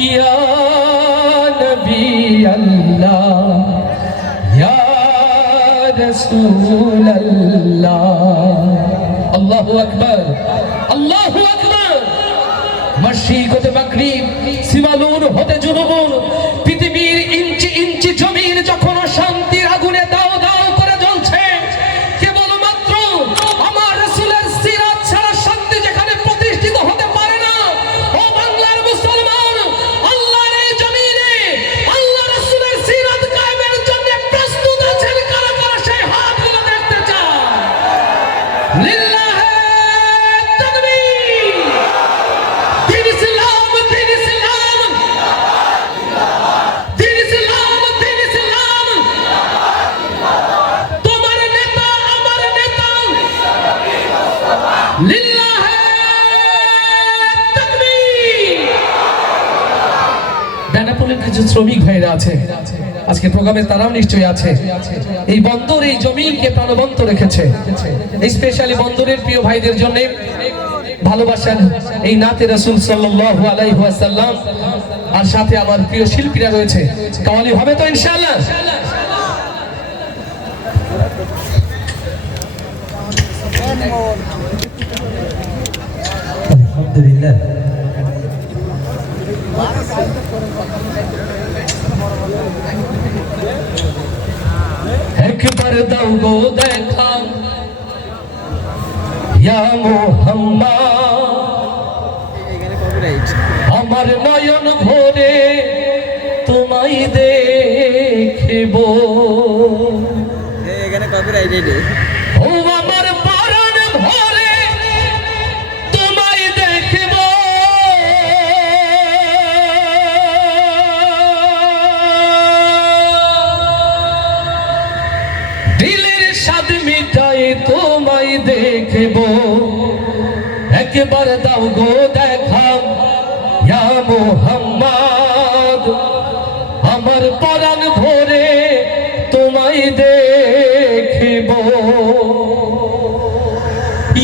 ইয়া নবী আল্লাহ ইয়া রাসূল আল্লাহ। আল্লাহু আকবার, আল্লাহু আকবার। মাশরিক হতে মাগরিব, সিমালুর হতে জুনুবুন, পৃথিবীর ইঞ্চি ইঞ্চি জমিন যখন শান্তির আগুনে দাও দাও করে জ্বলছে, কেবলমাত্র আমার রাসূলের সিরাত ছাড়া শান্তি যেখানে প্রতিষ্ঠিত হতে পারে না। ও বাংলার মুসলমান, আল্লাহর এই জমিনে আল্লাহ রাসূলের সিরাত কায়েমের জন্য প্রস্তুত আছেন কারা কারা, সেই হাতগুলো দেখতে চাই। লিল্লাহি তাকবীর। দিন ইসলাম, দিন ইসলাম, দিন ইসলাম, দিন ইসলাম। তোমার নেতা আমার নেতা, লিল্লাহি তাকবীর। বেনাপোলের কিছু শ্রমিক ভাইরা আছে আজকে প্রোগ্রামে, তারাও নিশ্চয়ই আছে। এই বন্দর এই জমিকে প্রাণবন্ত রেখেছে। এই স্পেশালি বন্দরের প্রিয় ভাইদের জন্য ভালোবাসার এই নাতে রাসূল সাল্লাল্লাহু আলাইহি ওয়াসাল্লাম, আর সাথে আমার প্রিয় শিল্পীরা রয়েছে। কাওয়ালি হবে তো ইনশাআল্লাহ? আলহামদুলিল্লাহ। একবার দাও গো দেখা ইয়া মুহাম্মদ, আমার নয়ন ভরে তোমায় দেখিব। এখানে কপিরাইট এডে ও আমার পরাণ ভরে তোমায় দেখিব। দিলের স্বাদ মিটাই তোমায় দেখিব। একবার দাও গো দেখা ইয়া মুহাম্মদ, আমার পরাণ ভরে তোমায় দেখিব।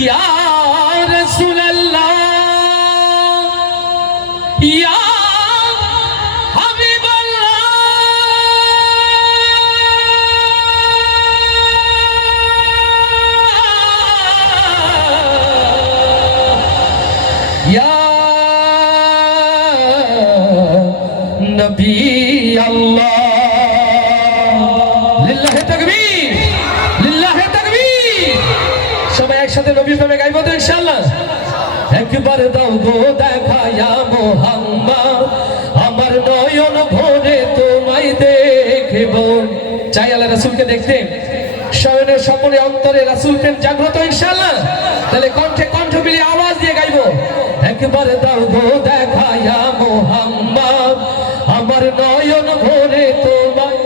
ইয়া রাসূলুল্লাহ, ইয়া হাবিবাল্লাহ, ইয়া নবী আল্লাহ। লিল্লাহি তাকবীর, লিল্লাহি তাকবীর। সবাই একসাথে নবী প্রেমে গাইবো তো ইনশাআল্লাহ? একবার দাও গো দেখা ইয়া মুহাম্মদ, আমার নয়ন ভরে তোমায় দেখিব। চাই আল্লাহ রাসূলকে দেখতে, শয়নে স্বপনে অন্তরে রাসূল প্রেম জাগ্রত ইনশাআল্লাহ? তাহলে কণ্ঠে কণ্ঠ মিলিয়ে আওয়াজ দিয়ে গাইবো। একবার দাও গো দেখা ইয়া মুহাম্মদ, আমার নয়ন ভরে তোমায়।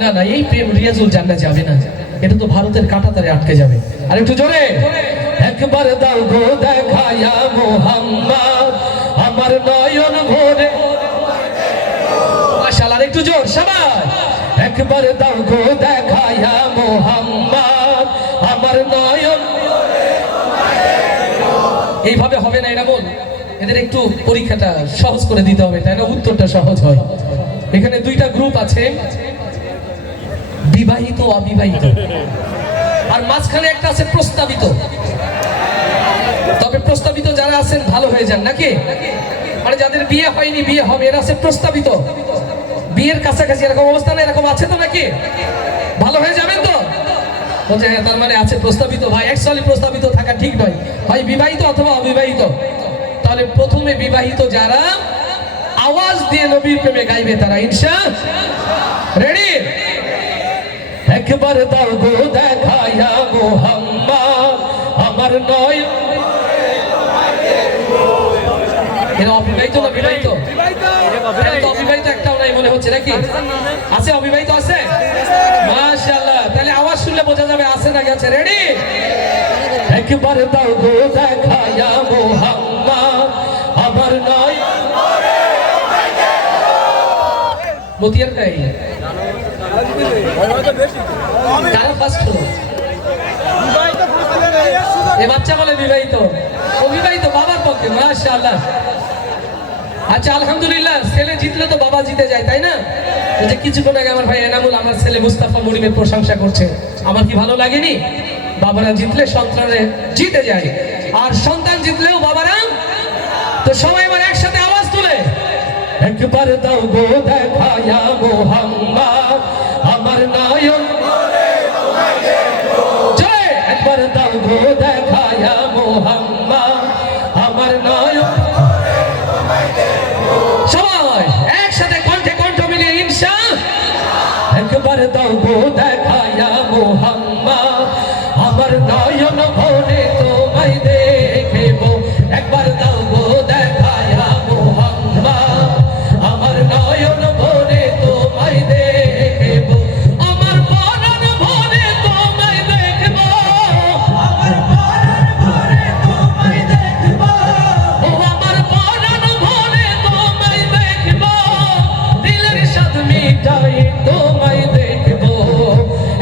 না না, এই প্রেম রিয়াজুল জান্নাত যাবে না, এটা তো ভারতের কাঁটাতারে আটকে যাবে। আর একটু জোরে, একবার দাও গো দেখা ইয়া মুহাম্মদ, আমার নয়ন ভরে। মাশাআল্লাহ, আর একটু জোর সবাই। একবার দাও গো দেখা ইয়া মুহাম্মদ, আমার নয়ন। এইভাবে হবে না, এটা বল। এদের একটু পরীক্ষাটা সহজ করে দিতে হবে, তাই না? উত্তরটা সহজ হয়। এখানে দুইটা গ্রুপ আছে, বিবাহিত অবিবাহিত, আর মাঝখানে একটা আছে প্রস্তাবিত। তবে প্রস্তাবিত যারা আছেন ভালো হয়ে যান নাকি? মানে যাদের বিয়ে হয়নি বিয়ে হবে, এরা আছে প্রস্তাবিত। বিয়ের কাছাকাছি এরকম অবস্থা না, এরকম আছে তো নাকি? ভালো হয়ে যাবেন তো? বলছে হ্যাঁ, তার মানে আছে প্রস্তাবিত। ভাই অ্যাকচুয়ালি প্রস্তাবিত থাকা ঠিক নয়, হয় বিবাহিত অথবা অবিবাহিত। তাহলে প্রথমে বিবাহিত যারা আওয়াজ দিয়ে নবীর প্রেমে গাইবে তারা ইনশাআল্লাহ। রেডি? একবার দাও গো দেখা ইয়া মুহাম্মদ, আমার নয়ন। এরা অবিবাহিত না বিবাহিত? অবিবাহিত একটাও নাই মনে হচ্ছে নাকি? আছে, অবিবাহিত আছে? মাশাআল্লাহ, তাহলে আওয়াজ শুনলে বোঝা যাবে আছে না গেছে। রেডি? একবার দাও গো দেখা ইয়া মুহাম্মদ, আমার নয়ন। মতিয়ার গাই কারা ফার্স্ট হলো? এ বাচ্চা বলে বিবাহিত, অবিবাহিত বাবার পক্ষে। মাশাআল্লাহ, আচ্ছা আলহামদুলিল্লাহ, ছেলে জিতলে তো বাবা জিতে যায়, তাই না? এই যে কিছুক্ষণ আগে আমার ভাই এনামুল আমার ছেলে মুস্তাফা মুরিমের প্রশংসা করছে, আমার কি ভালো লাগেনি? বাবারা জিতলে সন্তানরা জিতে যায়, আর সন্তান জিতলেও বাবারা। তো সবাই এবার একসাথে আওয়াজ তুলে একবার দাও গো দেখায়া মোহাম্মদ আমার নয়ন জয়, একবার দাও গো দেখায়া মোহাম্মদ আমার নয়ন। সবাই একসাথে কণ্ঠে কণ্ঠ মিলিয়ে ইনশাআল্লাহ একবার দাও গো দেখায়া মোহাম্মদ আমার নয়ন ভরে তোমায় দেখব, একবার দাও গো দেখায়া মোহাম্মদ আমার নয়ন ভরে তোমায় দেখব, আমার পরাণ ভরে তোমায় দেখব, আমার পরাণ ভরে তোমায় দেখব, ও আমার পরাণ ভরে তোমায় দেখব, দিলের স্বাদ মিটাই তোমায় দেখব,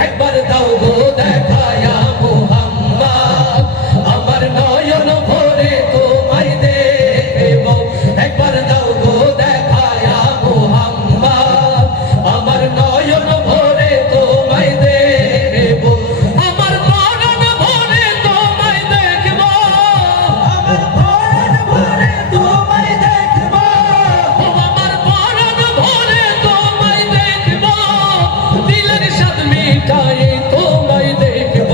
একবার দাও গো দেখায়া মোহাম্মদ আমার নয়ন ভরে তোমায় দেখব, একবার দাও গো দেখায়া মোহাম্মদ আমার নয়ন ভরে তোমায় দেখব, আমার পরাণ ভরে তোমায় দেখব, আমার পরাণ ভরে তোমায় দেখব, ও আমার পরাণ ভরে তোমায় দেখব, দিলের স্বাদ মিটাই তোমায় দেখব,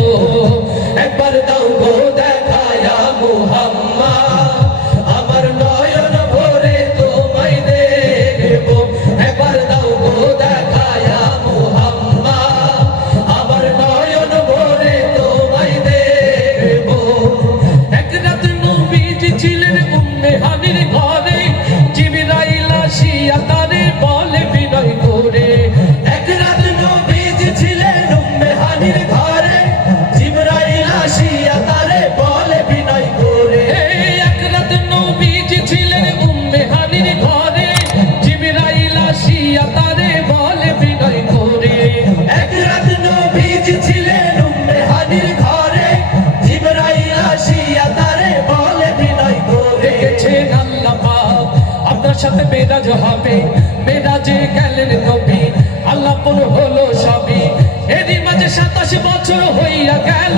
একবার দাও গো দেখায়া মোহাম্মদ আমার নয়ন ভরে তোমায় দেখব, একবার দাও গো দেখায়া মোহাম্মদ আমার নয়ন ভরে তোমায় দেখব। এক রাত নবীজি ছিলেন উম্মে হানির ঘরে, জিবরাইল আসিয়া তারে বলে বিনয় করে, এক রাত নবীজি ছিলেন উম্মে হানির ঘরে, জিবরাইল আসিয়া তারে বলে বিনয় করে, এক রাত নবীজি ছিলেন উম্মে হানির ঘরে, জিবরাইল আসিয়া তারে বলে বিনয় করে, এক রাত নবীজি ছিলেন উম্মে হানির ঘরে, জিবরাইল আসিয়া তারে বলে বিনয় করে, দেখেছেন আল্লাহ পাক আপনার সাথে মেরাজ হবে, মেরাজে গেলেন নবী আল্লাহ পর হলো সবই, এরই মাঝে 27 বছর হইয়া গেল।